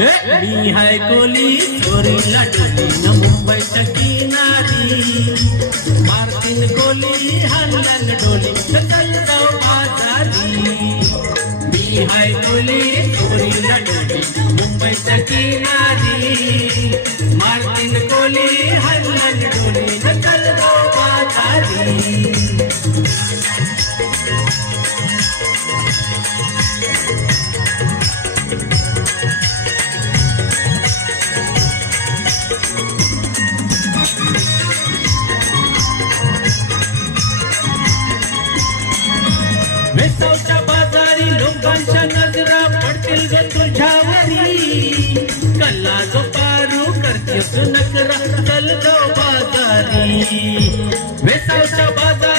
मी हाय कोली चोरीला डोली न मुंबईच्या किनारी मारतीन कोली हल्लन डोली न तलगाव बाजारी मी हाय कोली चोरीला डोली मुंबईच्या किनारी मारतीन कोली हल्लन डोली न तलगाव बाजारी वेसावच्या बाजारी लोकांच्या नजरा पडतील ग तुझ्यावरी कल्ला जो पारू करतेस नकरा चल गो बाजारी वेसावच्या बाजारी